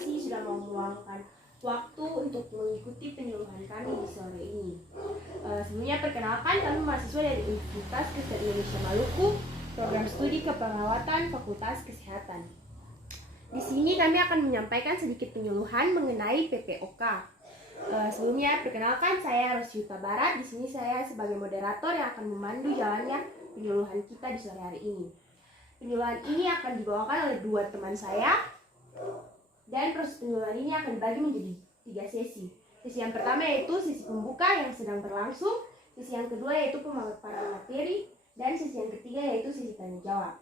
kasih sudah mau meluangkan waktu untuk mengikuti penyuluhan kami di sore ini. Sebelumnya perkenalkan, kami mahasiswa dari Universitas Kristen Indonesia Maluku, program studi keperawatan Fakultas Kesehatan. Di sini kami akan menyampaikan sedikit penyuluhan mengenai PPOK. Sebelumnya perkenalkan, saya Rosyuta Barat. Di sini saya sebagai moderator yang akan memandu jalannya penyuluhan kita di sore hari ini. Penyuluhan ini akan dibawakan oleh dua teman saya. Dan proses penyuluhan ini akan dibagi menjadi 3 sesi. Sesi yang pertama yaitu sesi pembuka yang sedang berlangsung, sesi yang kedua yaitu pemaparan materi, dan sesi yang ketiga yaitu sesi tanya jawab.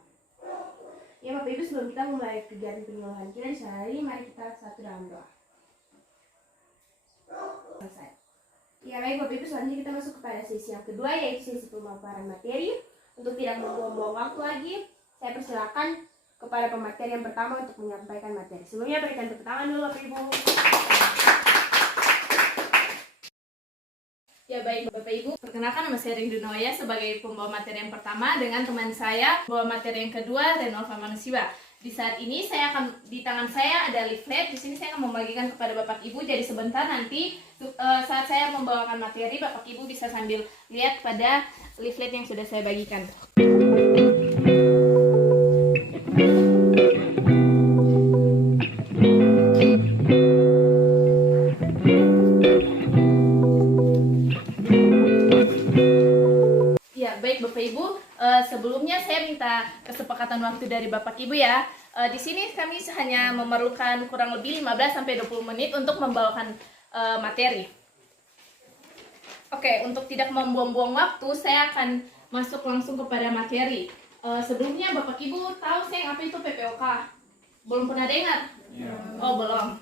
Ya Bapak Ibu, sebelum kita memulai kegiatan penyuluhan kita di sore hari ini, mari kita satu dalam doa. Selesai. Ya baik Bapak Ibu, selanjutnya kita masuk kepada sesi yang kedua yaitu sesi pemaparan materi. Untuk tidak membuang-buang waktu lagi, saya persilakan kepada pemateri yang pertama untuk menyampaikan materi. Sebelumnya berikan tepuk tangan dulu Bapak Ibu. Ya baik Bapak Ibu, perkenalkan nama saya Rindu Noya sebagai pembawa materi yang pertama dengan teman saya pembawa materi yang kedua Renova Manusia. Di saat ini di tangan saya ada leaflet. Di sini saya akan membagikan kepada Bapak Ibu. Jadi sebentar nanti saat saya membawakan materi, Bapak Ibu bisa sambil lihat pada leaflet yang sudah saya bagikan. Ya, baik Bapak Ibu, sebelumnya saya minta kesepakatan waktu dari Bapak Ibu ya. Di sini kami hanya memerlukan kurang lebih 15-20 menit untuk membawakan materi. Oke, untuk tidak membuang-buang waktu, saya akan masuk langsung kepada materi. Sebelumnya Bapak Ibu tahu apa itu PPOK? Belum pernah dengar? Ya. Oh, belum.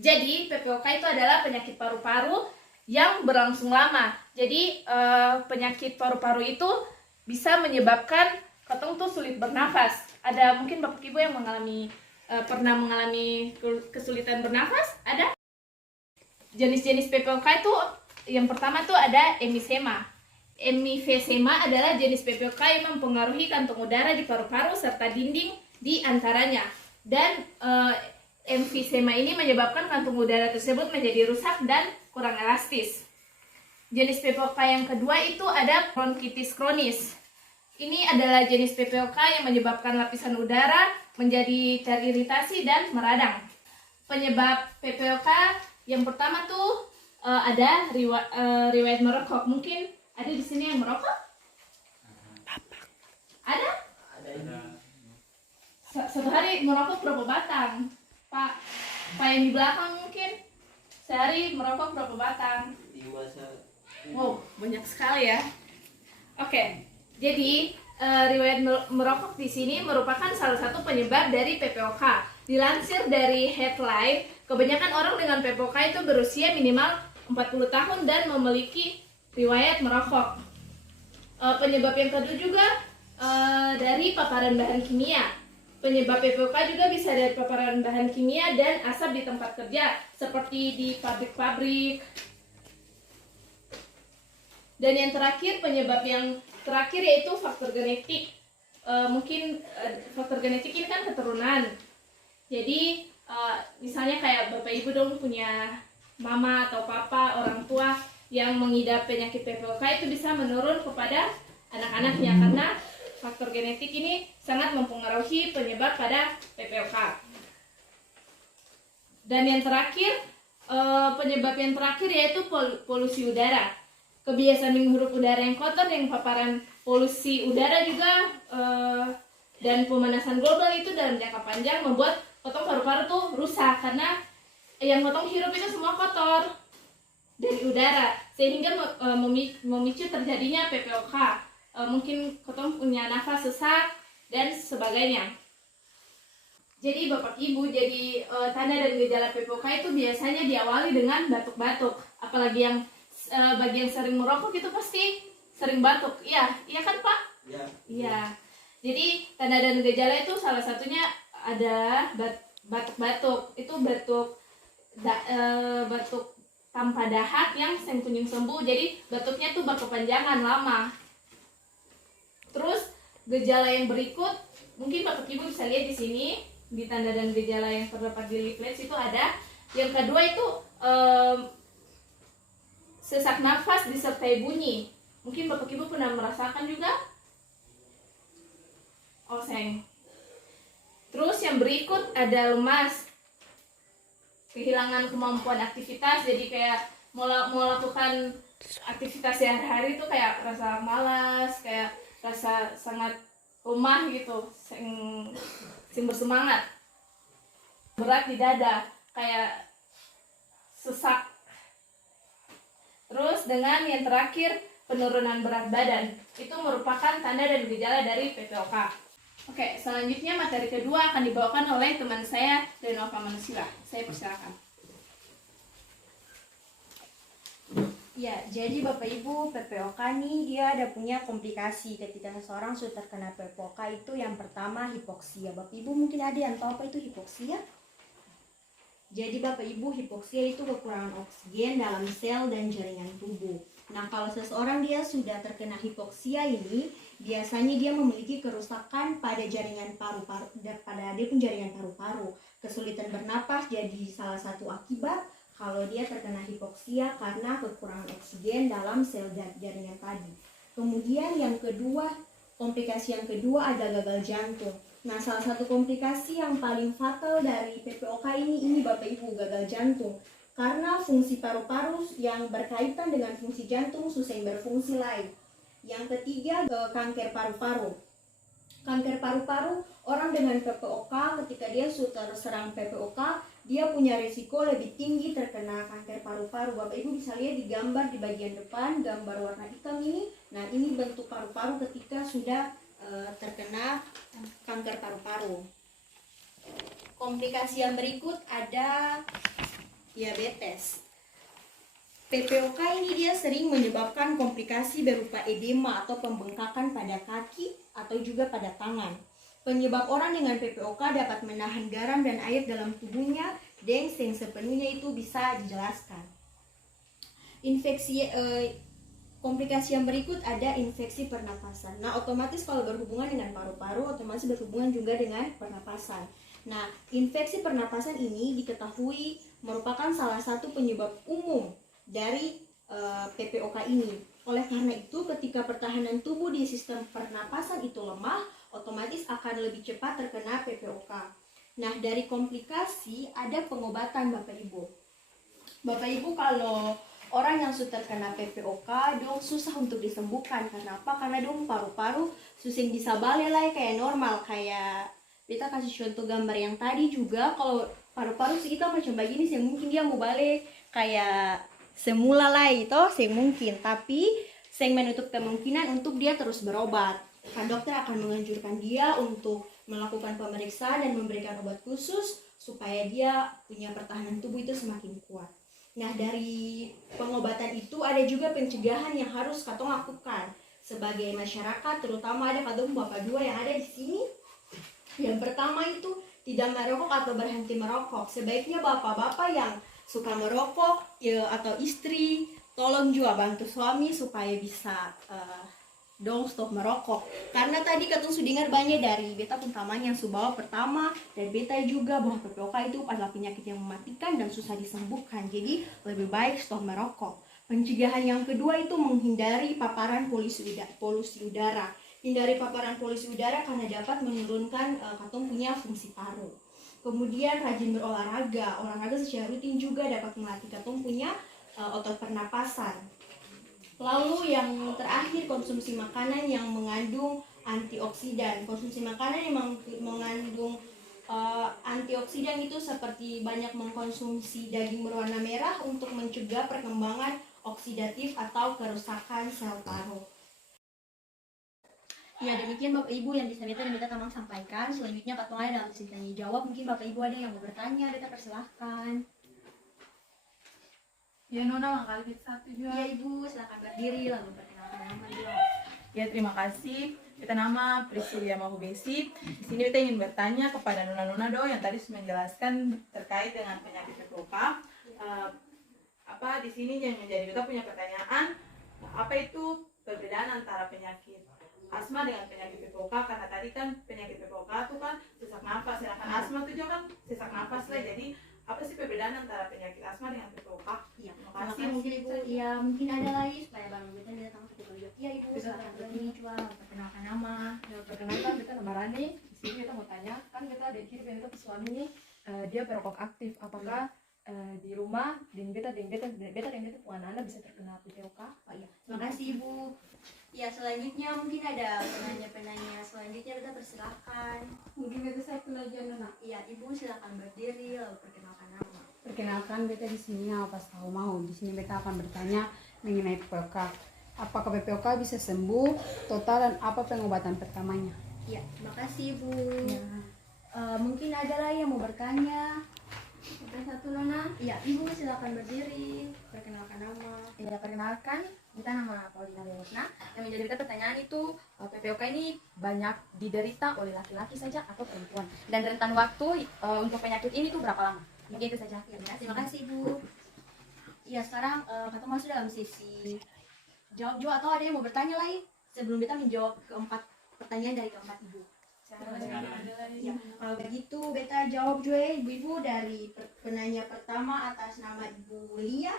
Jadi PPOK itu adalah penyakit paru-paru yang berlangsung lama. Jadi penyakit paru-paru itu bisa menyebabkan ketong tuh sulit bernafas. Ada mungkin Bapak Ibu yang pernah mengalami kesulitan bernafas? Ada? Jenis-jenis PPOK itu yang pertama tuh ada emfisema. Emfisema adalah jenis PPOK yang mempengaruhi kantung udara di paru-paru serta dinding di antaranya. Dan emfisema ini menyebabkan kantung udara tersebut menjadi rusak dan kurang elastis. Jenis PPOK yang kedua itu ada bronkitis kronis. Ini adalah jenis PPOK yang menyebabkan lapisan udara menjadi teriritasi dan meradang. Penyebab PPOK yang pertama tuh ada riwayat merokok. Mungkin ada di sini yang merokok? Ada? Satu hari merokok berapa batang? Pak yang di belakang mungkin sehari merokok berapa batang? 5. Wow, banyak sekali ya. Oke, jadi riwayat merokok di sini merupakan salah satu penyebab dari PPOK. Dilansir dari headline, kebanyakan orang dengan PPOK itu berusia minimal 40 tahun dan memiliki riwayat merokok. Penyebab yang kedua juga dari paparan bahan kimia. Penyebab PPOK juga bisa dari paparan bahan kimia dan asap di tempat kerja, seperti di pabrik-pabrik. Dan yang terakhir, penyebab yang terakhir yaitu faktor genetik. Mungkin faktor genetik ini kan keturunan. Jadi misalnya kayak Bapak Ibu dong punya mama atau papa, orang tua yang mengidap penyakit PPOK itu bisa menurun kepada anak-anaknya karena faktor genetik ini sangat mempengaruhi penyebab pada PPOK. Dan yang terakhir, penyebab yang terakhir yaitu polusi udara. Kebiasaan menghirup udara yang kotor dan paparan polusi udara juga dan pemanasan global itu dalam jangka panjang membuat potong paru-paru tuh rusak karena yang potong hirup itu semua kotor dari udara sehingga memicu terjadinya PPOK. Mungkin potong punya nafas sesak dan sebagainya. Jadi Bapak Ibu, tanda dan gejala PPOK itu biasanya diawali dengan batuk-batuk. Apalagi yang bagi yang sering merokok itu pasti sering batuk. Iya kan Pak? Iya. Jadi tanda dan gejala itu salah satunya ada batuk-batuk. Itu batuk tanpa dahak yang kunjung sembuh. Jadi batuknya tuh berkepanjangan lama. Terus gejala yang berikut mungkin Bapak Ibu bisa lihat di sini. di tanda dan gejala yang terdapat di leaflet itu ada. Yang kedua itu sesak nafas disertai bunyi. Mungkin Bapak Ibu pernah merasakan juga. Oseng. Terus yang berikut ada lemas, kehilangan kemampuan aktivitas, jadi kayak mau lakukan aktivitas sehari-hari itu kayak rasa malas, kayak rasa sangat lemah gitu, sing bersemangat. Berat di dada, kayak sesak. Terus dengan yang terakhir penurunan berat badan, itu merupakan tanda dan gejala dari PPOK. Oke, selanjutnya materi kedua akan dibawakan oleh teman saya Denova Manusila. Saya persilakan. Ya, jadi Bapak Ibu, PPOK nih dia ada punya komplikasi ketika seseorang sudah terkena PPOK. Itu yang pertama hipoksia. Bapak Ibu mungkin ada yang tahu apa itu hipoksia? Jadi Bapak Ibu, hipoksia itu kekurangan oksigen dalam sel dan jaringan tubuh. Nah, kalau seseorang dia sudah terkena hipoksia ini, biasanya dia memiliki kerusakan pada jaringan paru-paru, pada dia pun jaringan paru-paru. Kesulitan bernapas jadi salah satu akibat kalau dia terkena hipoksia karena kekurangan oksigen dalam sel jaringan tadi. Kemudian yang kedua, komplikasi yang kedua ada gagal jantung. Nah, salah satu komplikasi yang paling fatal dari PPOK ini Bapak Ibu, gagal jantung. Karena fungsi paru-paru yang berkaitan dengan fungsi jantung susah berfungsi lain. Yang ketiga, kanker paru-paru. Kanker paru-paru, orang dengan PPOK ketika dia sudah terserang PPOK, dia punya risiko lebih tinggi terkena kanker paru-paru. Bapak Ibu bisa lihat di gambar di bagian depan, gambar warna hitam ini. Nah, ini bentuk paru-paru ketika sudah terkena kanker paru-paru. Komplikasi yang berikut ada diabetes. PPOK ini dia sering menyebabkan komplikasi berupa edema atau pembengkakan pada kaki atau juga pada tangan. Penyebab orang dengan PPOK dapat menahan garam dan air dalam tubuhnya dan yang sepenuhnya itu bisa dijelaskan. Komplikasi yang berikut ada infeksi pernapasan. Nah, otomatis kalau berhubungan dengan paru-paru, otomatis berhubungan juga dengan pernapasan. Nah, infeksi pernapasan ini diketahui merupakan salah satu penyebab umum dari PPOK ini. Oleh karena itu, ketika pertahanan tubuh di sistem pernapasan itu lemah, otomatis akan lebih cepat terkena PPOK. Nah, dari komplikasi ada pengobatan Bapak Ibu. Bapak Ibu, kalau orang yang sudah terkena PPOK, dong susah untuk disembuhkan. Karena apa? Karena dong paru-paru susah bisa balik lagi kayak normal. Kayak kita kasih contoh gambar yang tadi juga, kalau paru-paru kita macam begini, sih mungkin dia mau balik kayak semula lagi, toh sih mungkin. Tapi saya menutup kemungkinan untuk dia terus berobat. Kan dokter akan menganjurkan dia untuk melakukan pemeriksaan dan memberikan obat khusus supaya dia punya pertahanan tubuh itu semakin kuat. Nah, dari pengobatan itu ada juga pencegahan yang harus katong lakukan sebagai masyarakat, terutama ada katong bapak dua yang ada di sini. Yang pertama itu tidak merokok atau berhenti merokok. Sebaiknya bapak-bapak yang suka merokok atau istri, tolong juga bantu suami supaya bisa dong stop merokok. Karena tadi katong sudah dengar banyak dari beta utamanya yang subawa pertama, dan beta juga bahwa PPOK itu adalah penyakit yang mematikan dan susah disembuhkan. Jadi lebih baik stop merokok. Pencegahan yang kedua itu menghindari paparan polusi udara. Hindari paparan polusi udara karena dapat menurunkan katong punya fungsi paru. Kemudian rajin berolahraga. Olahraga secara rutin juga dapat melatih katong punya otot pernapasan. Lalu yang terakhir, konsumsi makanan yang mengandung antioksidan. Konsumsi makanan yang mengandung antioksidan itu seperti banyak mengkonsumsi daging berwarna merah untuk mencegah perkembangan oksidatif atau kerusakan sel paru. Ya, demikian Bapak Ibu yang bisa beta tamang sampaikan. Selanjutnya Kak Tunggai dalam sesi tanya jawab. Mungkin Bapak Ibu ada yang mau bertanya, beta persilahkan. Ya Nona, makasih satu juga. Ya Ibu, silakan berdiri lalu perkenalkan nama juga. Ya, terima kasih. Kita nama Priscilia Mahubesi. Di sini kita ingin bertanya kepada Nona-Nona do yang tadi sudah menjelaskan terkait dengan penyakit PPOK. Apa di sini yang menjadi kita punya pertanyaan, apa itu perbedaan antara penyakit asma dengan penyakit PPOK, karena tadi kan penyakit PPOK itu kan sesak nafas, sedangkan asma itu juga kan sesak nafas lah. Jadi apa sih perbedaan antara penyakit asma dengan PPOK? Iya, Terima terima kasih. kasih Ibu. Ya, mungkin ada lagi supaya Bang Beta tidak tahu kita lihat. Ya Ibu, silakan berdiri coba perkenalkan nama. Ya, perkenalkan beta nama Rani. Di sini kita mau tanya, kan kita ada kiri beta suami ini dia perokok aktif. Apakah di rumah beta punya anak bisa terkena PPOK? Oh iya, terima kasih Ibu. Ya, selanjutnya mungkin ada penanya-penanya selanjutnya, Beta persilahkan. Mungkin beta satu lagi anak. Iya, Ibu silakan berdiri lalu perkenalkan nama. Perkenalkan, beta di sini pas tahu mau. Di sini beta akan bertanya mengenai PPOK. Apakah PPOK bisa sembuh total dan apa pengobatan pertamanya? Iya, terima kasih Ibu. Mungkin ada lagi yang mau bertanya. Ada satu Nona. Iya, Ibu silakan berdiri, perkenalkan nama. Ya, perkenalkan, kita nama Paulina Leotna. Yang menjadi kita pertanyaan itu, PPOK ini banyak diderita oleh laki-laki saja atau perempuan? Dan rentan waktu untuk penyakit ini tuh berapa lama? Mungkin itu saja. Ya, terima kasih Bu. Iya, sekarang kita masuk dalam sesi jawab atau ada yang mau bertanya lagi sebelum kita menjawab keempat pertanyaan dari keempat Ibu. Ya, kalau begitu beta jawab juga ibu-ibu dari penanya pertama atas nama Ibu Lia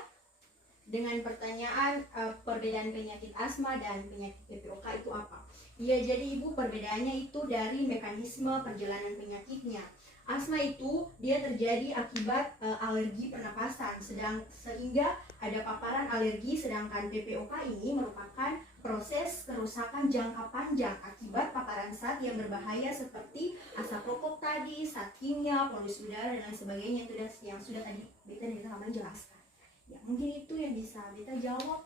dengan pertanyaan perbedaan penyakit asma dan penyakit PPOK itu apa? Ya, jadi Ibu perbedaannya itu dari mekanisme perjalanan penyakitnya. Asma itu dia terjadi akibat alergi pernapasan, sehingga ada paparan alergi, sedangkan PPOK ini merupakan proses kerusakan jangka panjang akibat paparan zat yang berbahaya seperti asap rokok tadi, zat kimia, polusi udara dan lain sebagainya, itu yang sudah tadi Beta dan Beta jelaskan. Ya, mungkin itu yang bisa Beta jawab.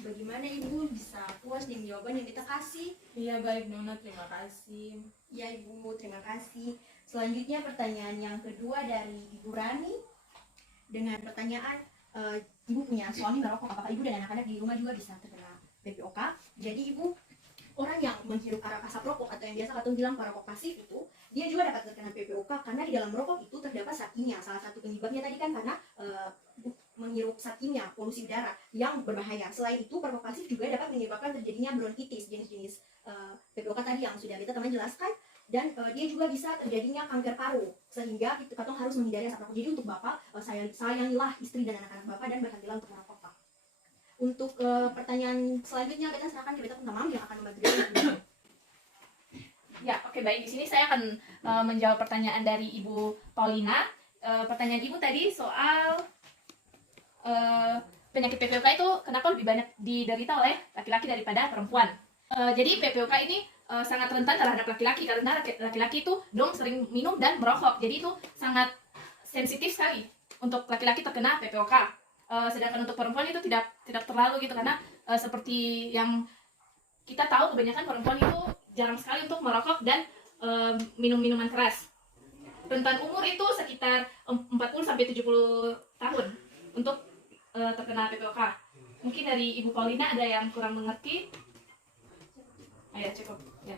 Bagaimana Ibu bisa puas dengan jawaban yang Beta kasih? Iya, baik Nona, terima kasih. Ya Ibu, terima kasih. Selanjutnya pertanyaan yang kedua dari Ibu Rani dengan pertanyaan Ibu punya suami merokok, apakah Ibu dan anak-anak di rumah juga bisa terkena PPOK? Jadi Ibu, orang yang menghirup asap rokok atau yang biasa katong bilang perokok pasif itu, dia juga dapat terkena PPOK karena di dalam rokok itu terdapat zat kimia. Salah satu penyebabnya tadi kan karena menghirup zat kimia, polusi udara yang berbahaya. Selain itu, perokok pasif juga dapat menyebabkan terjadinya bronkitis, jenis-jenis PPOK tadi yang sudah Beta teman jelaskan. Dan dia juga bisa terjadinya kanker paru, sehingga kita harus menghindari asap rokok. Jadi untuk Bapak, sayangilah istri dan anak-anak Bapak dan berhentilah untuk merokok, Pak. Untuk pertanyaan selanjutnya, Beta serahkan ke Beta Tentang Mam yang akan membantu Beta. Ya, oke, baik. Di sini saya akan menjawab pertanyaan dari Ibu Paulina. Pertanyaan Ibu tadi soal penyakit PPOK itu kenapa lebih banyak diderita oleh laki-laki daripada perempuan. Jadi PPOK ini sangat rentan terhadap laki-laki karena laki-laki itu dong sering minum dan merokok. Jadi itu sangat sensitif sekali untuk laki-laki terkena PPOK. Sedangkan untuk perempuan itu tidak terlalu gitu, karena seperti yang kita tahu kebanyakan perempuan itu jarang sekali untuk merokok dan minum minuman keras. Rentan umur itu sekitar 40-70 tahun untuk terkena PPOK. Mungkin dari Ibu Paulina ada yang kurang mengerti. Ya, cukup. Ya.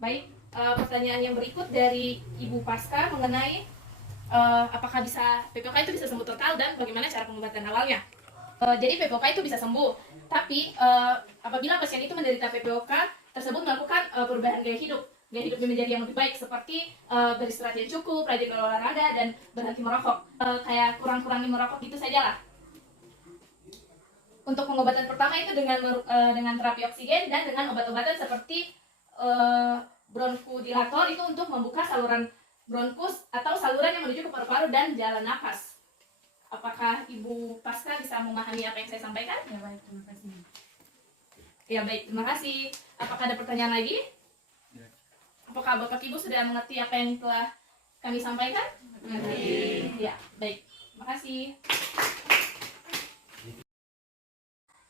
Baik, pertanyaan yang berikut dari Ibu Pasca mengenai apakah PPOK itu bisa sembuh total dan bagaimana cara pengobatan awalnya. Jadi PPOK itu bisa sembuh, tapi apabila pasien itu menderita PPOK tersebut melakukan perubahan gaya hidupnya menjadi yang lebih baik, seperti beristirahat yang cukup, rajin berolahraga dan berhenti merokok. Kayak kurang-kurangi merokok gitu saja lah. Untuk pengobatan pertama itu dengan terapi oksigen dan dengan obat-obatan seperti bronchodilator itu untuk membuka saluran bronkus atau saluran yang menuju ke paru-paru dan jalan nafas. Apakah Ibu Pasca bisa memahami apa yang saya sampaikan? Ya baik, terima kasih. Ya baik, terima kasih. Apakah ada pertanyaan lagi? Apakah Bapak Ibu sudah mengerti apa yang telah kami sampaikan? Mengerti. Ya, baik. Terima kasih.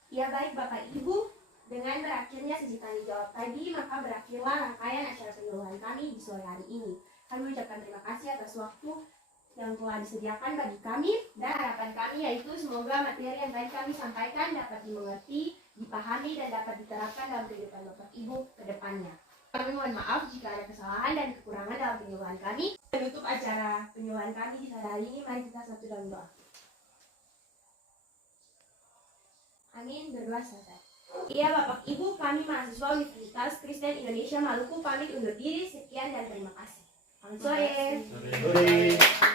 Ya baik Bapak Ibu, dengan berakhirnya sesi tanya jawab tadi, maka berakhirlah rangkaian acara penyuluhan kami di sore hari ini. Kami mengucapkan terima kasih atas waktu yang telah disediakan bagi kami, dan harapan kami yaitu semoga materi yang tadi kami sampaikan dapat dimengerti, dipahami, dan dapat diterapkan dalam kehidupan Bapak Ibu ke depannya. Kami mohon maaf jika ada kesalahan dan kekurangan dalam penyuluhan kami. Menutup acara penyuluhan kami di sore hari ini, mari kita satu dalam doa. Amin, berdoa selesai. Iya Bapak Ibu, kami mahasiswa Universitas Kristen Indonesia Maluku pamit undur diri. Sekian dan terima kasih. Selamat sore. Sore.